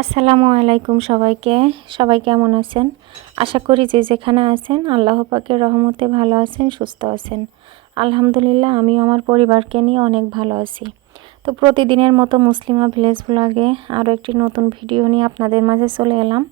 আসসালামু আলাইকুম সবাইকে। সবাই কেমন আছেন? আশা করি যে যেখানে আছেন, আল্লাহ পাকের রহমতে ভালো আছেন, সুস্থ আছেন। আলহামদুলিল্লাহ আমি আমার পরিবারকে নিয়ে অনেক ভালো আছি। তো প্রতিদিনের মতো মুসলিমা ভিলেজ ব্লগে আরও একটি নতুন ভিডিও নিয়ে আপনাদের মাঝে চলে এলাম।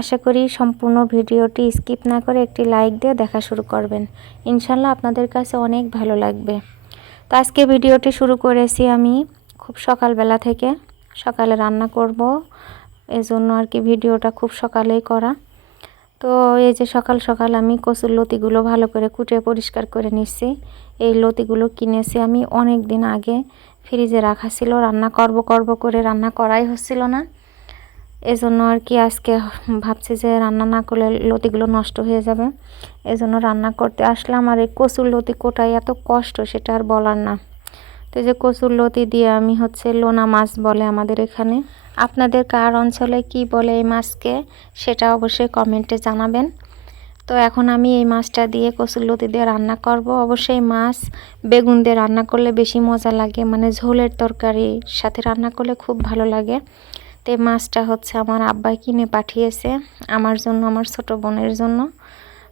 আশা করি সম্পূর্ণ ভিডিওটি স্কিপ না করে একটি লাইক দিয়ে দেখা শুরু করবেন। ইনশাল্লাহ আপনাদের কাছে অনেক ভালো লাগবে। তো আজকে ভিডিওটি শুরু করেছি আমি খুব সকালবেলা থেকে। সকালে রান্না করব। এজন্য আর কি ভিডিওটা খুব সকালেই করা। তো এই যে সকাল সকাল আমি কচুর লতিগুলো ভালো করে কুটে পরিষ্কার করে নিচ্ছি। এই লতিগুলো কিনেছি আমি অনেক দিন আগে। ফ্রিজে রাখা ছিল, রান্না করব করব করে রান্না করাই হচ্ছিল না। এজন্য আর কি আজকে ভাবছি যে রান্না না করলে লতিগুলো নষ্ট হয়ে যাবে। এজন্য রান্না করতে আসলাম আর এই কচুর লতি কোটায় এত কষ্ট সেটা আর বলার না। তো যে কচুর লতি দিয়ে আমি হচ্ছে লোনা মাছ বলে আমাদের এখানে। আপনাদের কার অঞ্চলে কি বলে এই মাছকে, সেটা অবশ্যই কমেন্টে জানাবেন। তো এখন আমি এই মাছটা দিয়ে কচুর লতি দিয়ে রান্না করব। অবশ্যই মাছ বেগুন দিয়ে রান্না করলে বেশি মজা লাগে। মানে ঝোলের তরকারি সাথে রান্না করলে খুব ভালো লাগে। তো এই মাছটা হচ্ছে আমার আব্বা কিনে পাঠিয়েছে আমার জন্য, আমার ছোট বোনের জন্য।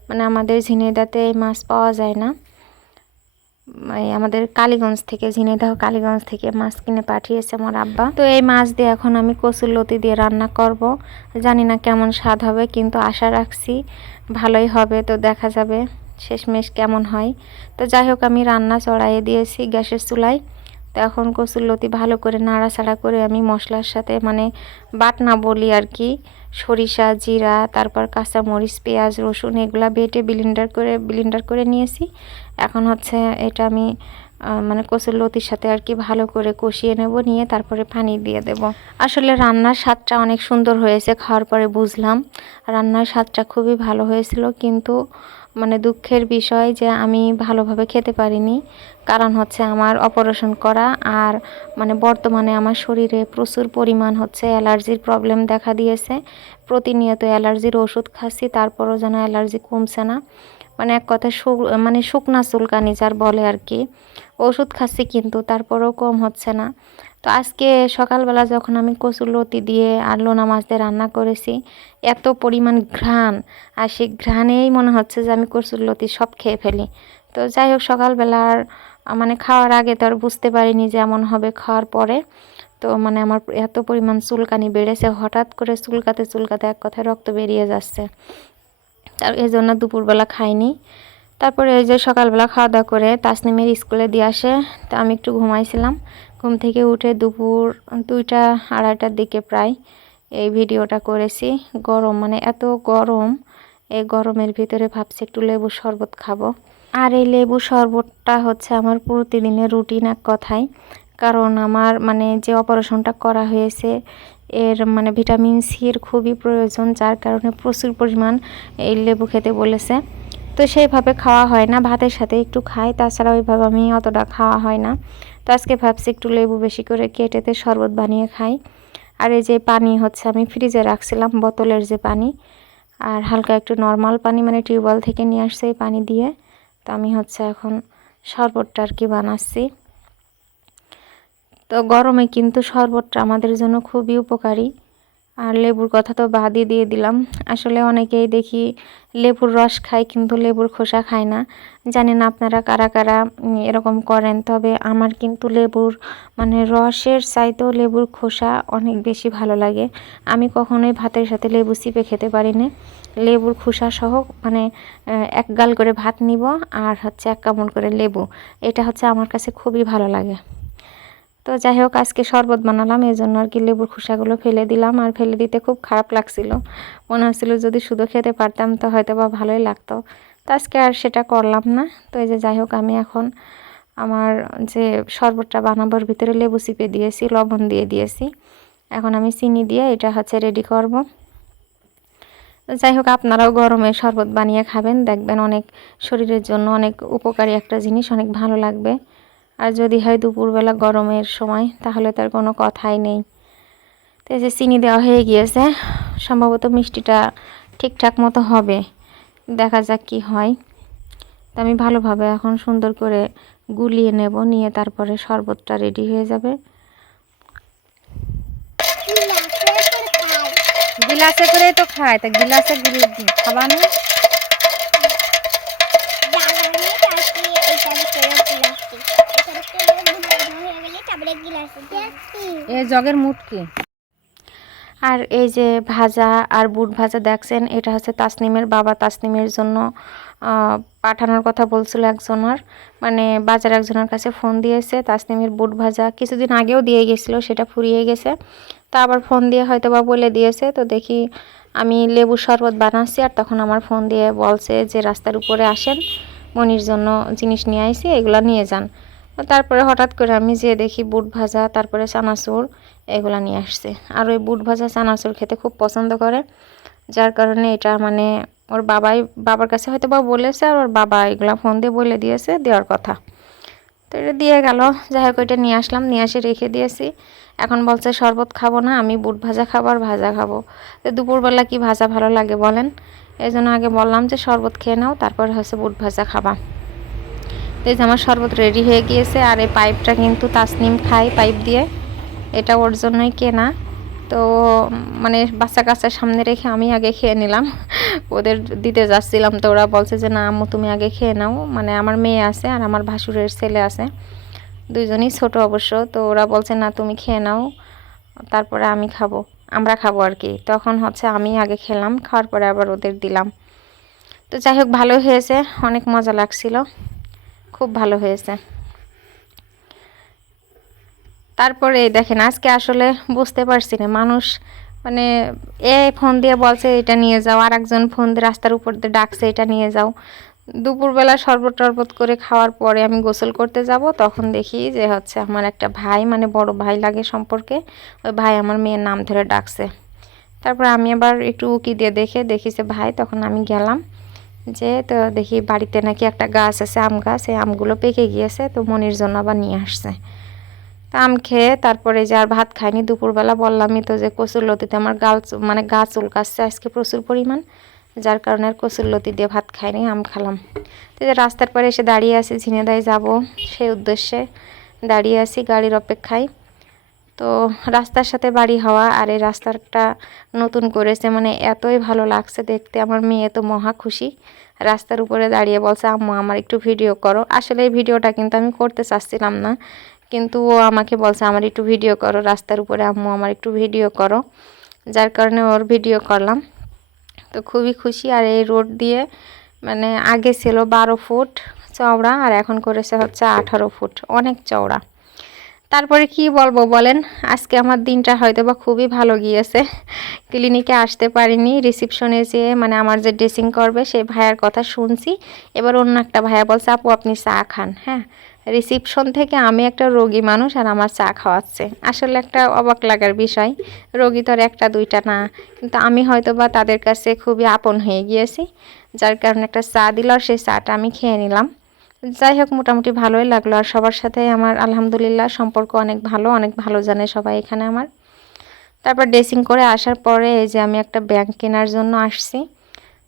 মানে আমাদের ঝিনেদাতে এই মাছ পাওয়া যায় না। আমাদের কালীগঞ্জ থেকে, ঝিনাইদহ কালীগঞ্জ থেকে মাছ কিনে পাঠিয়েছে আমার আব্বা। তো এই মাছ দিয়ে এখন আমি কচুর লতি দিয়ে রান্না করব। জানি না কেমন স্বাদ হবে, কিন্তু আশা রাখছি ভালোই হবে। তো দেখা যাবে শেষমেশ কেমন হয়। তো যাই হোক, আমি রান্না চড়াইয়ে দিয়েছি গ্যাসের চুলায়। তো এখন কচুর লতি ভালো করে নাড়াচাড়া করে আমি মশলার সাথে মানে বাটনা বলি আর কি। সরিষা, জিরা, তারপর কাঁচামরিচ, পেঁয়াজ, রসুন, এগুলো বেটে ব্লিন্ডার করে ব্লিন্ডার করে নিয়েছি। এখন হচ্ছে এটা আমি মানে কচুর লতির সাথে আর কি ভালো করে কষিয়ে নেব, নিয়ে তারপরে পানি দিয়ে দেব। আসলে রান্নার স্বাদটা অনেক সুন্দর হয়েছে, খাওয়ার পরে বুঝলাম। রান্নার স্বাদটা খুবই ভালো হয়েছিল, কিন্তু মানে দুঃখের বিষয় যে আমি ভালোভাবে খেতে পারিনি। কারণ হচ্ছে আমার অপারেশন করা আর মানে বর্তমানে আমার শরীরে প্রচুর পরিমাণ হচ্ছে অ্যালার্জির প্রবলেম দেখা দিয়েছে। প্রতিনিয়ত অ্যালার্জির ওষুধ খাচ্ছি, তারপরও যেন অ্যালার্জি কমছে না। মানে এক কথা মানে শুকনা চুলকানি যার বলে আর কি। ওষুধ খাচ্ছি কিন্তু তারপরেও কম হচ্ছে না। তো আজকে সকালবেলা যখন আমি কচুর লতি দিয়ে আর লোনা মাছ দিয়ে রান্না করেছি, এত পরিমাণ ঘ্রাণ। আর সেই ঘ্রাণেই মনে হচ্ছে যে আমি কচুর লতি সব খেয়ে ফেলি। তো যাই হোক সকালবেলার মানে খাওয়ার আগে তো আর বুঝতে পারিনি যে এমন হবে খাওয়ার পরে। তো মানে আমার এত পরিমাণ চুলকানি বেড়েছে, হঠাৎ করে চুলকাতে চুলকাতে এক কথায় রক্ত বেরিয়ে যাচ্ছে। তার এই জন্য দুপুরবেলা খাইনি। তারপরে এই যে সকালবেলা খাওয়া দাওয়া করে তাসনিমের স্কুলে দিয়ে আসে, তা আমি একটু ঘুমাইছিলাম। ঘুম থেকে উঠে দুপুর দুইটা, আড়াইটার দিকে প্রায় এই ভিডিওটা করেছি। গরম মানে এত গরম, এই গরমের ভিতরে ভাবছি একটু লেবু শরবত খাব। আর এই লেবু শরবতটা হচ্ছে আমার প্রতিদিনের রুটিন এক কথায়। কারণ আমার মানে যে অপারেশনটা করা হয়েছে, এর মানে ভিটামিন সি এর খুবই প্রয়োজন, যার কারণে প্রচুর পরিমাণ এই লেবু খেতে বলেছে। তো সেইভাবে খাওয়া হয় না। ভাতের সাথে একটু খাই, তাছাড়া ওইভাবে আমি অতটা খাওয়া হয় না। তো আজকে ভাবছি একটু লেবু বেশি করে কেটেতে শরবত বানিয়ে খাই। আর এই যে পানি হচ্ছে, আমি ফ্রিজে রাখছিলাম বোতলের যে পানি। আর হালকা একটু নর্মাল পানি মানে টিউবওয়েল থেকে নিয়ে আসছে এই পানি দিয়ে। তো আমি হচ্ছে এখন শরবতটা আর কি বানাচ্ছি। তো গরমে কিন্তু শরবতটা আমাদের জন্য খুবই উপকারী। আর লেবুর কথা তো বাদই দিয়ে দিলাম। আসলে অনেকেই দেখি লেবুর রস খায় কিন্তু লেবুর খোসা খায় না। জানি না আপনারা কারা কারা এরকম করেন, তবে আমার কিন্তু লেবুর মানে রসের চাইতেও লেবুর খোসা অনেক বেশি ভালো লাগে। আমি কখনোই ভাতের সাথে লেবু চিপে খেতে পারি না লেবুর খোসা সহ মানে এক গাল করে ভাত নিব আর হচ্ছে এক কামড় করে লেবু। এটা হচ্ছে আমার কাছে খুবই ভালো লাগে। তো যাই হোক, আজকে শরবত বানালাম, এই জন্য আর কি লেবুর খোসাগুলো ফেলে দিলাম। আর ফেলে দিতে খুব খারাপ লাগছিল। মনে হচ্ছিল যদি শুধু খেতে পারতাম তো হয়তো বা ভালোই লাগতো। তো আজকে আর সেটা করলাম না। তো এই যে যাই হোক, আমি এখন আমার যে শরবতটা বানাবার ভিতরে লেবু চিপে দিয়েছি, লবণ দিয়ে দিয়েছি। এখন আমি চিনি দিয়ে এটা হচ্ছে রেডি করব। যাই হোক, আপনারাও গরমে শরবত বানিয়ে খাবেন। দেখবেন অনেক শরীরের জন্য অনেক উপকারী একটা জিনিস, অনেক ভালো লাগবে। আর যদি হয় দুপুরবেলা গরমের সময় তাহলে তার কোনো কথাই নেই। তো এই যে চিনি দেওয়া হয়ে গিয়েছে সম্ভবত মিষ্টিটা ঠিকঠাক মতো হবে। দেখা যাক কি হয়। তো আমি ভালোভাবে এখন সুন্দর করে গুলিয়ে নেব নিয়ে তারপরে শরবতটা রেডি হয়ে যাবে। গিলাসে করে তো খায় তা গিলাসে গুলো খাবা না জাগানে তারপরে এইখানে করে প্লাস্টিক এখানে করে বুঝানো হয়ে গেলে তারপরে গিলাসে দেখি এ জগের মুটকি। আর এই যে ভাজা আর বুট ভাজা দেখছেন এটা হচ্ছে তাসনিমের বাবা। তাসনিমের জন্য পাঠানোর কথা বলছিল একজনের। মানে বাজার একজনের কাছে ফোন দিয়েছে তাসনিমের বুট ভাজা কিছুদিন আগেও দিয়ে গেছিল সেটা ফুরিয়ে গেছে। তা আবার ফোন দিয়ে হয়তো বা বলে দিয়েছে তো দেখি আমি লেবু শরবত বানাচ্ছি আর তখন আমার ফোন দিয়ে বলছে যে রাস্তার উপরে আসেন মনির জন্য জিনিস নিয়ে আইছি এগুলো নিয়ে যান। তারপরে হঠাৎ করে আমি যেয়ে দেখি বুট ভাজা, তারপরে চানাচুর এগুলা নিয়ে আসছে। আর ওই বুট ভাজা, চানাচুর খেতে খুব পছন্দ করে। যার কারণে এটা মানে ওর বাবাই, বাবার কাছে হয়তো বা বলেছে আর ওর বাবা এগুলা ফোন দিয়ে বলে দিয়েছে দেওয়ার কথা। তো এটা দিয়ে গেল। যাই হোক, এটা নিয়ে আসলাম, নিয়ে এসে রেখে দিয়েছি। এখন বলছে, শরবত খাব না, আমি বুট ভাজা খাব আর ভাজা খাব। তো দুপুরবেলা কি ভাজা ভালো লাগে বলেন? এই জন্য আগে বললাম যে, শরবত খেয়ে নাও, তারপর হচ্ছে বুট ভাজা খাবা। এই যে আমার শরবত রেডি হয়ে গিয়েছে আর এই পাইপটা কিন্তু তাসনিম খায় পাইপ দিয়ে। এটা ওর জন্যই কেনা। তো মানে বাচ্চা কাচ্চার সামনে রেখে আমি আগে খেয়ে নিলাম। ওদের দিতে যাচ্ছিলাম তো ওরা বলছে যে, না আম্মু, তুমি আগে খেয়ে নাও। মানে আমার মেয়ে আছে আর আমার ভাসুরের ছেলে আছে। দুইজনই ছোট অবশ্য। তো ওরা বলছে, না, তুমি খেয়ে নাও। তারপরে আমি খাব। আমরা খাব আর কি। তখন হচ্ছে আমি আগে খেলাম, খাওয়ার পরে আবার ওদের দিলাম। তো যাই হোক ভালো হয়েছে। অনেক মজা লাগছিল। খুব ভালো হয়েছে। তারপরে দেখেন, আজকে আসলে বুঝতে পারছি না, মানুষ মানে এ ফোন দিয়ে বলছে এটা নিয়ে যাও আর একজন ফোন দিয়ে রাস্তার উপর দিয়ে ডাকছে এটা নিয়ে যাও। দুপুরবেলা শরবত টরবত করে খাওয়ার পরে আমি গোসল করতে যাব, তখন দেখি যে হচ্ছে আমার একটা ভাই মানে বড় ভাই লাগে সম্পর্কে, ওই ভাই আমার মেয়ের নাম ধরে ডাকছে। তারপর আমি আবার একটু উকি দিয়ে দেখে, দেখি যে ভাই, তখন আমি গেলাম। যে, তো দেখি বাড়িতে নাকি একটা গাছ আছে, আম গাছ, এই আমগুলো পেকে গিয়েছে, তো মনির জন্য আবার নিয়ে আসছে। তা আম খেয়ে তারপরে যে আর ভাত খাইনি, দুপুরবেলা বললামই তো যে কচুর লতিতে আমার গাল মানে গা চুলকাচ্ছে আজকে প্রচুর পরিমাণ, যার কারণে আর কচুর লতি দিয়ে ভাত খাইনি, আম খেলাম। তো যে রাস্তার পরে এসে দাঁড়িয়ে আছি ঝিনেদায় যাব সেই উদ্দেশ্যে দাঁড়িয়ে আছি গাড়ির অপেক্ষায়। তো রাস্তার সাথে বাড়ি হওয়া আর এই রাস্তাটা নতুন করেছে মানে এতই ভালো লাগছে দেখতে। আমার মেয়ে তো মহা খুশি। রাস্তার উপরে দাঁড়িয়ে বলছে, আম্মু, আমার একটু ভিডিও করো। আসলে এই ভিডিওটা কিন্তু আমি করতে চাচ্ছিলাম না, কিন্তু ও আমাকে বলছে, আমার একটু ভিডিও করো রাস্তার উপরে, আম্মু, আমার একটু ভিডিও করো। যার কারণে ওর ভিডিও করলাম। তো খুবই খুশি, আর এই রোড দিয়ে মানে আগে ছিল বারো ফুট চওড়া, আর এখন করেছে হচ্ছে আঠারো ফুট, অনেক চওড়া। তারপরে কি বলব বলেন, আজকে আমার দিনটা হয়তো বা খুবই ভালো গিয়েছে। ক্লিনিকে আসতে পারিনি, রিসিপশনে যেয়ে মানে আমার যে ড্রেসিং করবে সেই ভাইয়ার কথা শুনছি। এবার অন্য একটা ভাইয়া বলছে, আপু, আপনি চা খান। হ্যাঁ রিসিপশন থেকে আমি একটা রোগী মানুষ আর আমার চা খাওয়াচ্ছে। আসলে একটা অবাক লাগার বিষয়, রোগী তো একটা, দুইটা না। কিন্তু আমি হয়তো বা তাদের কাছে খুবই আপন হয়ে গিয়েছি। যার কারণে একটা চা দিল আর সেই চাটা আমি খেয়ে নিলাম। যাই হোক, মোটামুটি ভালোই লাগল। আর সবার সাথে আমার আলহামদুলিল্লাহ সম্পর্ক অনেক ভালো অনেক ভালো জানে সবাই এখানে আমার। তারপর ড্রেসিং করে আসার পরে এই যে আমি একটা ব্যাগ কেনার জন্য আসছি।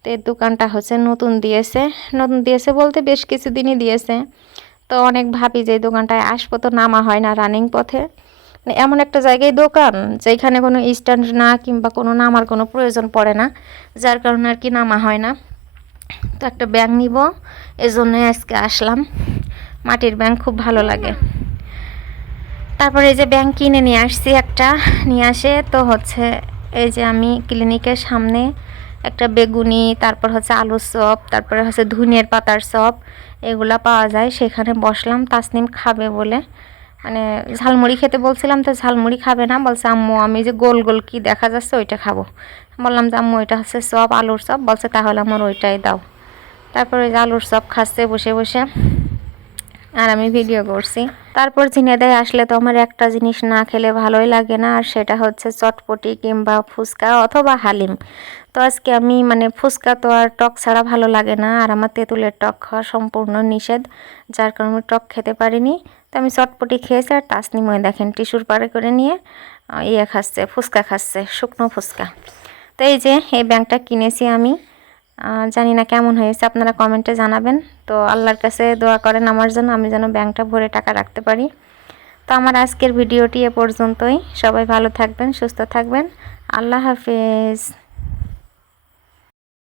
তো এর দোকানটা হচ্ছে নতুন দিয়েছে। নতুন দিয়েছে বলতে বেশ কিছুদিনই দিয়েছে। তো অনেক ভাবি যে দোকানটায় আসব তো নামা হয় না রানিং পথে। মানে এমন একটা জায়গায় দোকান যেখানে কোনো স্ট্যান্ড না কিংবা কোনো নামার কোনো প্রয়োজন পড়ে না। যার কারণে আর কি নামা হয় না। তো একটা ব্যাগ নিব। এজন্যই আজকে আসলাম। মাটির ব্যাগ খুব ভালো লাগে। তারপরে এই যে ব্যাগ কিনে নিয়ে আসছি একটা, নিয়ে আসে, তো হচ্ছে এই যে আমি ক্লিনিকের সামনে একটা বেগুনি, তারপর হচ্ছে আলুর চপ, তারপরে হচ্ছে ধুনের পাতার চপ, এগুলা পাওয়া যায়। সেখানে বসলাম, তাসনিম খাবে বলে। মানে ঝালমুড়ি খেতে বলছিলাম, তো ঝালমুড়ি খাবে না। বলছে, আম্মু, আমি যে গোল গোল কি দেখা যাচ্ছে, ওইটা খাব। বললাম যে, আম্মু, ওইটা হচ্ছে চপ, আলুর চপ। বলছে, তাহলে আমার ওইটাই দাও। তারপরে আলুর চপ খাচ্ছে, বসে বসে। আর আমি ভিডিও করছি। তারপর ঝিনেদায় আসলে তো আমার একটা জিনিস না খেলে ভালোই লাগে না, আর সেটা হচ্ছে চটপটি কিংবা ফুচকা অথবা হালিম। তো আজকে আমি মানে ফুচকা তো আর টক ছাড়া ভালো লাগে না, আর আমার তেঁতুলের টক খাওয়া সম্পূর্ণ নিষেধ, যার কারণে টক খেতে পারিনি। তো আমি চটপটি খেয়েছি, আর তাসনিময় দেখেন টিস্যুর পাড়ে করে নিয়ে ইয়ে খাচ্ছে, ফুচকা খাচ্ছে, শুকনো ফুচকা। তো এই যে, এই ব্যাংকটা কিনেছি আমি। জানি না কেমন হয়েছে, আপনারা কমেন্টে জানাবেন। তো আল্লাহর কাছে দোয়া করেন, আমার জন্য আমি যেন ব্যাংকটা ভরে টাকা রাখতে পারি। তো আমার আজকের ভিডিওটি এ পর্যন্তই। সবাই ভালো থাকবেন, সুস্থ থাকবেন। আল্লাহ হাফেজ।